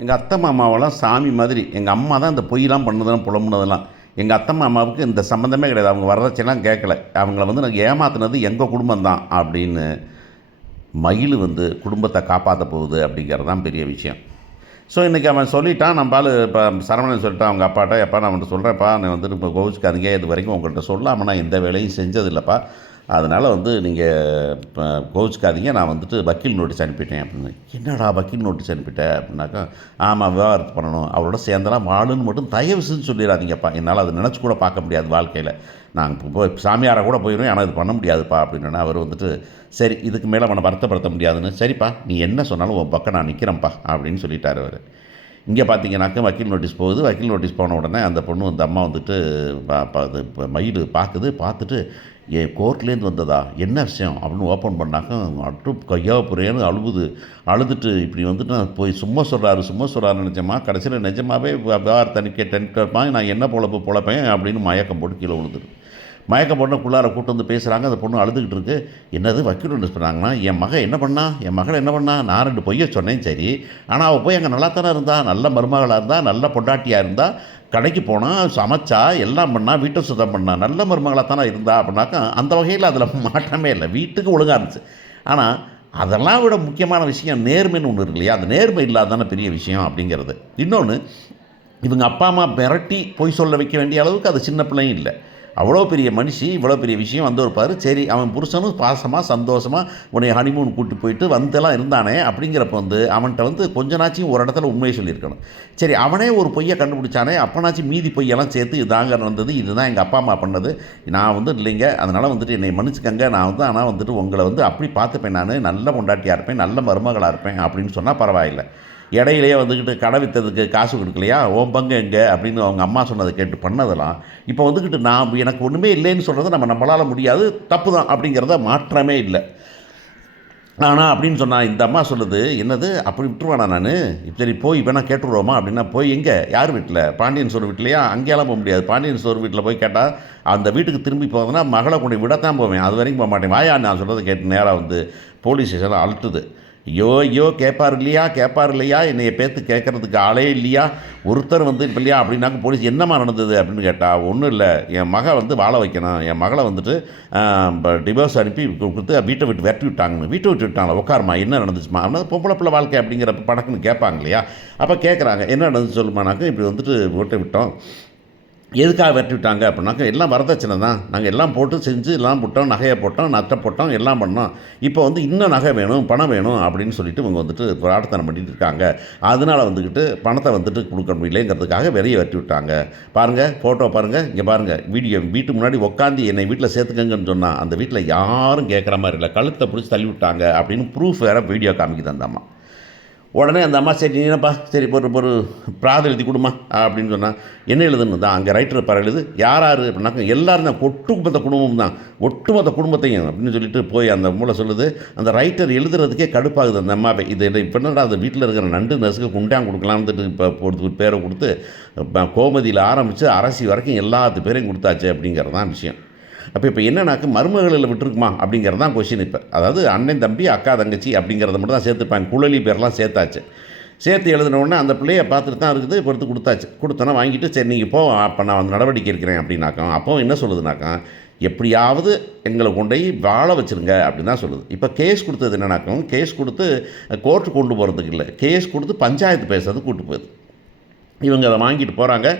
எங்கள் அத்தை மாமாவெல்லாம் சாமி மாதிரி. எங்கள் அம்மா தான் இந்த பொய்லாம் பண்ணதெல்லாம் புலம்புனதெல்லாம். எங்கள் அத்தை மாமாவுக்கு இந்த சம்மந்தமே கிடையாது. அவங்க வரதட்சணைலாம் கேட்கல. அவங்கள வந்து நான் ஏமாத்துனது எங்கள் குடும்பம் தான் அப்படின்னு மயில் வந்து குடும்பத்தை காப்பாற்ற போகுது அப்படிங்கிறது தான் பெரிய விஷயம். ஸோ இன்றைக்கி அவன் சொல்லிட்டான். நம்ம ஆள் இப்போ சரவணன் சொல்லிட்டான் அவங்க அப்பாட்ட, எப்பா நான் அவன்கிட்ட சொல்கிறேன்ப்பா, நான் வந்துட்டு இப்போ கோவிச்சுக்காதீங்க, இது வரைக்கும் உங்கள்கிட்ட சொல்லாமல் நான் எந்த வேலையும் செஞ்சதில்லைப்பா, அதனால் வந்து நீங்கள் இப்போ கோவிச்சுக்காதீங்க, நான் வந்துட்டு வக்கீல் நோட்டீஸ் அனுப்பிட்டேன் அப்படின்னு. என்னடா வக்கீல் நோட்டீஸ் அனுப்பிட்டேன் அப்படின்னாக்கா, ஆமாம் விவகாரத்து பண்ணணும், அவரோட சேர்ந்தெல்லாம் வாழுன்னு மட்டும் தயவு செஞ்சு சொல்லிடாதீங்கப்பா, என்னால் அதை நினச்சி கூட பார்க்க முடியாது வாழ்க்கையில், நாங்கள் இப்போ சாமியாரை கூட போயிடுவேன், ஆனால் இது பண்ண முடியாதுப்பா அப்படின்னா அவர் வந்துட்டு சரி இதுக்கு மேலே அவனை வருத்தப்படுத்த முடியாதுன்னு, சரிப்பா நீ என்ன சொன்னாலும் உன் பக்கம் நான் நிற்கிறேன்ப்பா அப்படின்னு சொல்லிட்டார் அவர். இங்கே பார்த்தீங்கன்னாக்க வக்கீல் நோட்டீஸ் போகுது. வக்கீல் நோட்டீஸ் போன உடனே அந்த பொண்ணு அந்த அம்மா வந்துட்டு அது மயில் பார்க்குது. பார்த்துட்டு கோர்ட்லேருந்து வந்ததா என்ன விஷயம் அப்படின்னு ஓப்பன் பண்ணாக்க அட்டு கையா புரியன்னு அழுதுட்டு இப்படி வந்துட்டு நான் போய் சும்மா சொல்கிறாரு நினச்சம்மா, கடைசியில் நிஜமாகவே விவகாரத்தை டென்ட் நான் என்ன பொழப்பேன் அப்படின்னு மயக்கம் போட்டு கீழே விழுதுரு. மயக்கம் போட்டு குள்ளார கூட்டு வந்து பேசுகிறாங்க. அந்த பொண்ணு அழுதுகிட்டு இருக்கு. என்னது வக்கீல் நோட்டீஸ் பண்ணாங்கன்னா என் மகள் என்ன பண்ணா நான் 2 பொய்யை சொன்னேன் சரி, ஆனால் அவள் போய் அங்கே நல்லா தானே இருந்தா, நல்ல மருமகளாக இருந்தா, நல்ல பொண்டாட்டியாக இருந்தா, கடைக்கு போனால் சமைச்சா எல்லாம் பண்ணா, வீட்டை சுத்தம் பண்ணா, நல்ல மருமகளாக தானே இருந்தா அப்படின்னாக்கா அந்த வகையில் அதில் மாற்றமே இல்லை, வீட்டுக்கு ஒழுங்காக இருந்துச்சு. ஆனால் அதெல்லாம் விட முக்கியமான விஷயம் நேர்மைன்னு ஒன்று இருக்கு இல்லையா, அந்த நேர்மை இல்லாதான பெரிய விஷயம் அப்படிங்கிறது. இன்னொன்று, இவங்க அப்பா அம்மா மிரட்டி பொய் சொல்ல வைக்க வேண்டிய அளவுக்கு அது சின்ன பிள்ளையும் இல்லை, அவ்வளோ பெரிய மனுஷி, இவ்வளோ பெரிய விஷயம் வந்து ஒரு பாரு. சரி அவன் புருஷனும் பாசமாக சந்தோஷமாக உன்னை ஹனிமூன் கூட்டி போயிட்டு வந்தெல்லாம் இருந்தானே அப்படிங்கிறப்ப வந்து அவன்கிட்ட வந்து கொஞ்ச நாச்சும் ஒரு இடத்துல உண்மையை சொல்லியிருக்கணும். சரி அவனே ஒரு பொய்யை கண்டுபிடிச்சானே, அப்போனாச்சும் மீதி பொய்யெல்லாம் சேர்த்து இதாங்க நடந்தது, இதுதான் எங்கள் அப்பா அம்மா பண்ணது, நான் வந்து இல்லைங்க, அதனால் வந்துட்டு என்னை மன்னிச்சுக்கங்க, நான் வந்து ஆனால் வந்துட்டு உங்களை வந்து அப்படி பார்த்துப்பேன், நான் நல்ல பொண்டாட்டியாக இருப்பேன், நல்ல மருமகளாக இருப்பேன் அப்படின்னு சொன்னால் பரவாயில்லை. இடையிலேயே வந்துக்கிட்டு கடை விற்றதுக்கு காசு கொடுக்கலையா, ஓம் பங்கு எங்கே அப்படின்னு அவங்க அம்மா சொன்னதை கேட்டு பண்ணதெல்லாம் இப்போ வந்துக்கிட்டு நான் எனக்கு ஒன்றுமே இல்லைன்னு சொல்கிறத நம்மளால் முடியாது, தப்பு தான் அப்படிங்கிறத மாற்றமே இல்லை. ஆனால் அப்படின்னு சொன்னால் இந்த அம்மா சொல்லுது, என்னது அப்படி விட்டுருவானா நான், சரி போய் இப்போ நான் கேட்டுருவோமா அப்படின்னா, போய் எங்கே யார் வீட்டில், பாண்டியன் ஸ்டோர் வீட்லையா, அங்கேயெல்லாம் போக முடியாது, பாண்டியன் ஸ்டோர் வீட்டில் போய் கேட்டால் அந்த வீட்டுக்கு திரும்பி போகிறதுனா மகளை கொண்டு விடத்தான் போவேன், அது வரைக்கும் போக மாட்டேன், வாயா நான் சொல்கிறத கேட்டு நேராக வந்து போலீஸ் ஸ்டேஷனில் அழுத்துது. ஐயோ கேட்பார் இல்லையா, என்னைய பேத்து கேட்குறதுக்கு ஆளே இல்லையா, ஒருத்தர் வந்து இப்போ இல்லையா அப்படின்னாக்க போலீஸ் என்னம்மா நடந்தது அப்படின்னு கேட்டால், ஒன்றும் இல்லை, என் மகன் வந்து வாழ வைக்கணும், என் மகளை வந்துட்டு டிவோர்ஸ் அனுப்பி கொடுத்து வீட்டை விட்டு விட்டு விட்டாங்களா, உட்காருமா என்ன நடந்துச்சுமா அப்படின்னா, பொம்பளை பிள்ளை வாழ்க்கை அப்படிங்கிற படக்குன்னு கேட்பாங்க இல்லையா. அப்போ கேட்குறாங்க என்ன நடந்துச்சு சொல்லுமானாக்க, இப்படி வந்துட்டு வீட்டை விட்டோம், எதுக்காக வெட்டி விட்டாங்க அப்படின்னாக்க, எல்லாம் வரதட்சணை தான், நாங்கள் எல்லாம் போட்டு செஞ்சு எல்லாம் போட்டோம், நகையை போட்டோம், நட்டை போட்டோம், எல்லாம் பண்ணோம், இப்போ வந்து இன்னும் நகை வேணும், பணம் வேணும் அப்படின்னு சொல்லிட்டு இவங்க வந்துட்டு பிரார்த்தனை பண்ணிட்டு இருக்காங்க, அதனால் வந்துக்கிட்டு பணத்தை வந்துட்டு கொடுக்க முடியலைங்கிறதுக்காக வெளியே வெட்டி விட்டாங்க. பாருங்கள் ஃபோட்டோ பாருங்கள், இங்கே பாருங்கள் வீடியோ, வீட்டு முன்னாடி உட்காந்து என்னை வீட்டில் சேர்த்துக்கங்கன்னு சொன்னால் அந்த வீட்டில் யாரும் கேட்குற மாதிரி இல்லை, கழுத்தை பிடிச்சி தள்ளி விட்டாங்க அப்படின்னு ப்ரூஃப் வேறு வீடியோ காமிக்குது அந்த அம்மா. உடனே அந்த அம்மா சரி என்னப்பா சரி ஒரு பிரார்த்தனை எழுதி கொடுமா அப்படின்னு சொன்னால், என்ன எழுதுன்னு தான் அங்கே ரைட்டர் பாரு எழுது, யார் அப்படின்னாக்க எல்லாரும் தான், ஒட்டுமொத்த குடும்பம் தான், ஒட்டுமொத்த குடும்பத்தையும் அப்படின்னு சொல்லிட்டு போய் அந்த மூளை சொல்லுது. அந்த ரைட்டர் எழுதுறதுக்கே கடுப்பாகுது அந்த அம்மாவை. இது இப்போ என்னடா அந்த வீட்டில் இருக்கிற நண்டு நசுக்கு குண்டாங்க கொடுக்கலாம்னு இப்போ பேரை கொடுத்து கோமதியில் ஆரம்பித்து அரசி வரைக்கும் எல்லாத்து பேரையும் கொடுத்தாச்சு அப்படிங்கிறது தான் விஷயம். இப்போ என்னன்னாக்க மருமகளில் விட்டுருக்குமா அப்படிங்கிறது தான் கொஷின். இப்போ அதாவது அண்ணன் தம்பி அக்கா தங்கச்சி அப்படிங்கிறத மட்டும் தான் சேர்த்துப்பாங்க, குழலி பேரெலாம் சேர்த்தாச்சு. சேர்த்து எழுதினோடனே அந்த பிள்ளையை பார்த்துட்டு தான் இருக்குது, இப்போ எடுத்து கொடுத்தாச்சு. கொடுத்தோன்னா வாங்கிட்டு சரி நீங்கள் போ, அப்போ நான் வந்து நடவடிக்கை இருக்கிறேன் அப்படின்னாக்கா, அப்போ என்ன சொல்லுதுனாக்கா, எப்படியாவது எங்களை கொண்டு போய் வாழ வச்சுருங்க அப்படின்னு தான் சொல்லுது. இப்போ கேஸ் கொடுத்தது என்னன்னாக்கும், கேஸ் கொடுத்து கோர்ட்டு கொண்டு போகிறதுக்கு இல்லை, கேஸ் கொடுத்து பஞ்சாயத்து பேசுறது கூப்பிட்டு போகுது. இவங்க அதை வாங்கிட்டு போகிறாங்க.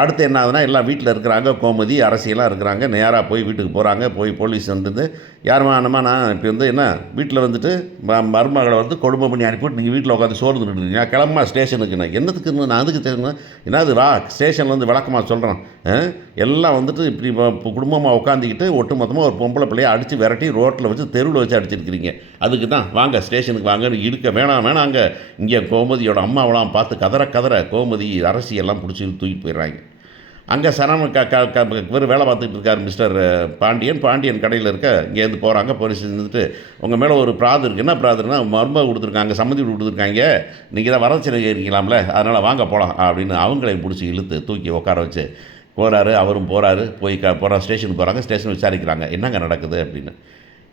அடுத்து என்ன ஆகுதுன்னா, எல்லாம் வீட்டில் இருக்கிறாங்க, கோமதி அரசியெல்லாம் இருக்கிறாங்க, நேராக போய் வீட்டுக்கு போகிறாங்க. போய் போலீஸ் வந்து யாருமா அண்ணம்மா நான் இப்போ வந்து என்ன வீட்டில் வந்துட்டு மருமகளை வந்து கொடுமை பண்ணி அனுப்பிவிட்டு நீங்கள் வீட்டில் உட்காந்து சோறு தின்னுட்டுருக்கீங்க, கிளம்பா ஸ்டேஷனுக்கு, நான் என்னத்துக்கு நான் அதுக்கு தெரியுமா, என்னது வா ஸ்டேஷனில் வந்து விளக்கமாக சொல்கிறேன், எல்லாம் வந்துட்டு இப்படி குடும்பமாக உட்காந்துக்கிட்டு ஒட்டு மொத்தமாக ஒரு பொம்பளை பிள்ளையை அடித்து விரட்டி ரோட்டில் வச்சு தெருவில் வச்சு அடிச்சிருக்கிறீங்க, அதுக்கு தான் வாங்க ஸ்டேஷனுக்கு வாங்கன்னு இழுக்க வேணாங்க. இங்கே கோமதியோட அம்மாவெல்லாம் பார்த்து கதற கோமதி அரசியெல்லாம் பிடிச்சி தூக்கிட்டு போயிடுறாங்க. அங்கே சரணம் இவர் வேலை பார்த்துக்கிட்டு இருக்கார் மிஸ்டர் பாண்டியன் கடையில் இருக்க, இங்கேருந்து போகிறாங்க. போலீஸ் இருந்துட்டு உங்கள் மேலே ஒரு பிராது இருக்குது, என்ன பிராதுன்னா மருமக கொடுத்துருக்காங்க, சம்மந்தி கொடுத்துருக்காங்க, நீங்கள் தான் வரதட்சணை இருக்கீங்களாம்ல, அதனால் வாங்க போகலாம் அப்படின்னு அவங்களை பிடிச்சி இழுத்து தூக்கி உட்கார வச்சு போகிறாரு. அவரும் போகிறாரு. போய் ஸ்டேஷனுக்கு போகிறாங்க. ஸ்டேஷன் விசாரிக்கிறாங்க என்னங்க நடக்குது அப்படின்னு.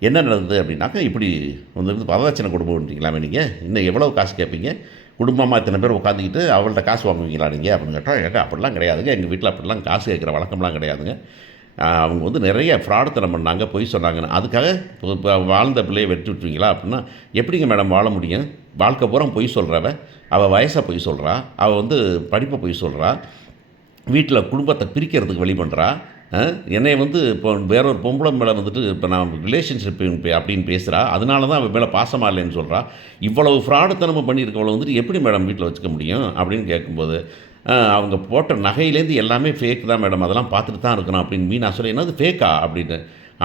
என்ன நடந்தது அப்படின்னாக்கா, இப்படி வந்து வரதட்சணை கொடுப்பீங்களாமே, நீங்கள் இன்னும் எவ்வளோ காசு கேட்பீங்க, குடும்பமாக இத்தனை பேர் உட்காந்துக்கிட்டு அவள்கிட்ட காசு வாங்குவீங்களா நீங்கள் அப்படின்னு கேட்டால் ஏங்க அப்படிலாம் கிடையாதுங்க, எங்கள் வீட்டில் அப்படிலாம் காசு கேட்குற வழக்கம்லாம் கிடையாதுங்க. அவங்க வந்து நிறைய ஃப்ராடுத்தனம் பண்ணாங்க, பொய் சொன்னாங்கன்னு. அதுக்காக இப்போ வாழ்ந்த பிள்ளையை வெட்டி விட்டுருவீங்களா அப்படின்னா, எப்படிங்க மேடம் வாழ முடியும்? வாழ்க்கை பூரா பொய் சொல்கிறவ, அவள் வயசை பொய் சொல்கிறா, அவள் வந்து படிப்பை பொய் சொல்கிறா, வீட்டில் குடும்பத்தை பிரிக்கிறதுக்கு வழி பண்ணுறா. என்னை வந்து இப்போ வேற ஒரு பொம்பளை மேலே வந்துட்டு இப்போ நான் ரிலேஷன்ஷிப் அப்படின்னு பேசுகிறா, அதனால தான் அவள் மேலே பாசமாக இல்லைன்னு சொல்கிறா. இவ்வளவு ஃப்ராடுத்தனமும் பண்ணியிருக்கவளை வந்துட்டு எப்படி மேடம் வீட்டில் வச்சுக்க முடியும் அப்படின்னு கேட்கும்போது, அவங்க போட்ட நகையிலேருந்து எல்லாமே ஃபேக் தான் மேடம், அதெல்லாம் பார்த்துட்டு தான் இருக்கணும் அப்படின்னு மீனா சொல்ல, என்னது ஃபேக்கா அப்படின்னு.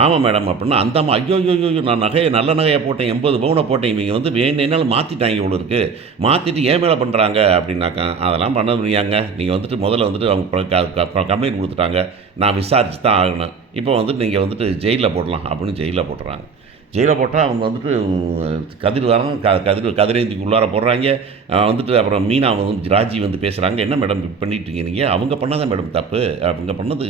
ஆமாம் மேடம் அப்படின்னா, அந்த அம்மா ஐயோ நான் நகையை நல்ல நகையை போட்டேன், 80 பவுனை போட்டேன், இவங்க வந்து வேணுனாலும் மாற்றிட்டாங்க இவ்வளோ இருக்குது, மாற்றிட்டு ஏன் மேலே பண்ணுறாங்க அப்படின்னாக்கா, அதெல்லாம் பண்ண முடியாங்க, நீங்கள் வந்துட்டு முதல்ல வந்துட்டு அவங்க கம்ப்ளைண்ட் கொடுத்துட்டாங்க, நான் விசாரிச்சு தான் ஆகணும், இப்போ வந்துட்டு நீங்கள் வந்துட்டு ஜெயிலில் போடலாம் அப்படின்னு ஜெயிலில் போட்டுறாங்க. ஜெயிலில் போட்டால் அவங்க வந்துட்டு கதிர் வராங்க, கதிரேந்திக்கு உள்ளார போடுறாங்க. வந்துட்டு அப்புறம் மீனா வந்து ராஜி வந்து பேசுகிறாங்க, என்ன மேடம் இப்படி பண்ணிட்டுருக்கீங்க நீங்கள், அவங்க பண்ணாதான் மேடம் தப்பு, அவங்க பண்ணது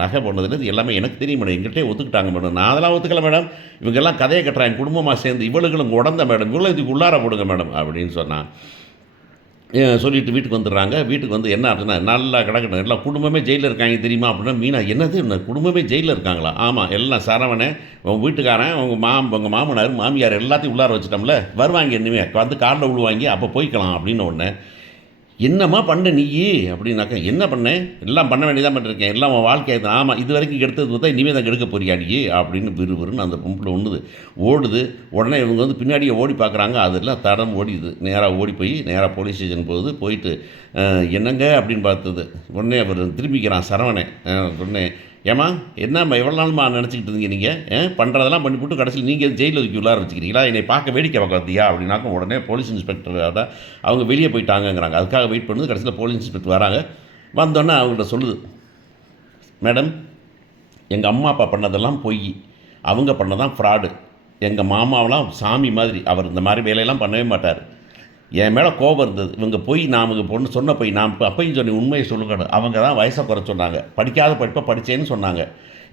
நகை பண்ணதுலேருந்து எல்லாமே எனக்கு தெரியும் மேடம், எங்கள்கிட்டே ஒத்துக்கிட்டாங்க மேடம், நான் அதெல்லாம் ஒத்துக்கல மேடம், இவங்கெல்லாம் கதையை கட்டுறாங்க குடும்பமாக சேர்ந்து, இவளுகளும் உடந்த மேடம், இவ்வளோ இதுக்கு உள்ளார போடுங்க மேடம் அப்படின்னு சொன்னான். சொல்லிவிட்டு வீட்டுக்கு வந்துடுறாங்க. வீட்டுக்கு வந்து என்ன ஆச்சுன்னா, நல்லா கிடக்கணும், எல்லாம் குடும்பமே ஜெயிலில் இருக்காங்க தெரியுமா அப்படின்னா, மீனா என்னது குடும்பமே ஜெயிலில் இருக்காங்களா? ஆமாம், எல்லாம் சரவணன், உங்கள் வீட்டுக்காரன், உங்கள் மாமனார் மாமியார் எல்லாத்தையும் உள்ளார வச்சுட்டோம்ல, வருவாங்க இனிமே வந்து காலில் விழுவாங்க, அப்போ போய்க்கலாம் அப்படின்னு ஒன்று. என்னம்மா பண்ண நீ அப்படின்னாக்கா, என்ன பண்ணேன், எல்லாம் பண்ண வேண்டியதான் பண்ணிருக்கேன், எல்லாம் உன் வாழ்க்கை தான். ஆமாம், இது வரைக்கும் எடுத்தது பார்த்தா இனிமேல் தான் எடுக்க போறியா நீ அப்படின்னு விறுவிறுன்னு அந்த பொம்பளை ஓடுது. உடனே இவங்க வந்து பின்னாடியே ஓடி பார்க்குறாங்க, அதெல்லாம் தடம் ஓடிது, நேராக ஓடி போய் நேராக போலீஸ் ஸ்டேஷன் போயிட்டு என்னங்க அப்படின்னு பார்த்தது. உடனே அவர் திரும்பிக்கிறான் சரவணன். உடனே ஏம்மா என்னம்மா எவ்வளோ நாளுமா நினச்சிக்கிட்டு இருந்தீங்க நீங்கள், பண்ணுறதெல்லாம் பண்ணி போட்டு கடைசியில் நீங்கள் ஜெயிலில் ஒதுக்கி உள்ளார வச்சுக்கிறீங்களா, என்னை பார்க்க வேடிக்கை பார்த்தியா அப்படின்னாக்க, உடனே போலீஸ் இன்ஸ்பெக்டரோட அவங்க வெளியே போயிட்டாங்கங்கிறாங்க. அதுக்காக வெயிட் பண்ணுது. கடைசியில் போலீஸ் இன்ஸ்பெக்டர் வராங்க. வந்தோன்னே அவங்கள்ட்ட சொல்லுது, மேடம் எங்கள் அம்மா அப்பா பண்ணதெல்லாம் பொய், அவங்க பண்ணதான் ஃப்ராடு, எங்கள் மாமாவெலாம் சாமி மாதிரி, அவர் இந்த மாதிரி வேலையெல்லாம் பண்ணவே மாட்டார், என் மேலே கோபம் இருந்தது, இவங்க போய் நான் பொண்ணு சொன்ன போய் நான் அப்பையும் சொன்னேன் உண்மையை சொல்லுங்கணும், அவங்க தான் வயசை குறை சொன்னாங்க, படிக்காத படிப்பை படித்தேன்னு சொன்னாங்க,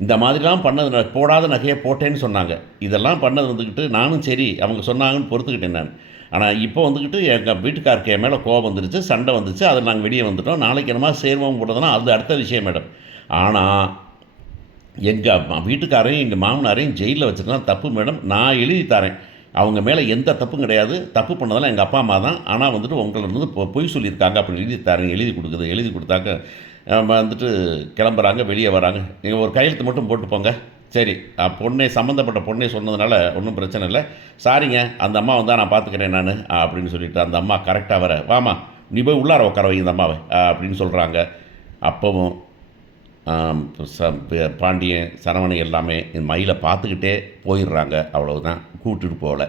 இந்த மாதிரிலாம் பண்ணது போடாத நகையை போட்டேன்னு சொன்னாங்க, இதெல்லாம் பண்ணது வந்துக்கிட்டு நானும் சரி அவங்க சொன்னாங்கன்னு பொறுத்துக்கிட்டேன் நான். ஆனால் இப்போ வந்துக்கிட்டு எங்கள் வீட்டுக்காருக்கு என் மேலே கோபம் வந்துருச்சு, சண்டை வந்துச்சு, அதில் நாங்கள் வெளியே வந்துட்டோம், நாளைக்கு என்னமா சேர்வோம் போட்டதுன்னா அது அடுத்த விஷயம் மேடம். ஆனால் எங்கள் வீட்டுக்காரையும் எங்கள் மாமனாரையும் ஜெயிலில் வச்சுருக்கலாம் தப்பு மேடம், நான் எழுதி தரேன், அவங்க மேலே எந்த தப்பும் கிடையாது, தப்பு பண்ணதெல்லாம் எங்கள் அப்பா அம்மா தான், ஆனால் வந்துட்டு உங்களை வந்து பொய் சொல்லியிருக்காங்க அப்படின்னு எழுதி கொடுக்குது. எழுதி கொடுத்தாக்க வந்துட்டு கிளம்புறாங்க, வெளியே வராங்க. நீங்கள் ஒரு கையெழுத்து மட்டும் போட்டு போங்க, சரி பொண்ணே சம்மந்தப்பட்ட பொண்ணே சொன்னதுனால ஒன்றும் பிரச்சனை இல்லை, சாரிங்க அந்த அம்மா வந்தால் நான் பார்த்துக்கிறேன் நான் அப்படின்னு சொல்லிவிட்டு அந்த அம்மா கரெக்டாக வர, வாமா நீ போய் உள்ளார உட்கார வை இந்த அம்மாவை அப்படின்னு சொல்கிறாங்க. அப்போவும் பாண்டியன் சரவணன் எல்லாமே இந்த மயிலை பார்த்துக்கிட்டே போயிடுறாங்க, அவ்வளவுதான், கூப்பிட்டுட்டு போகல.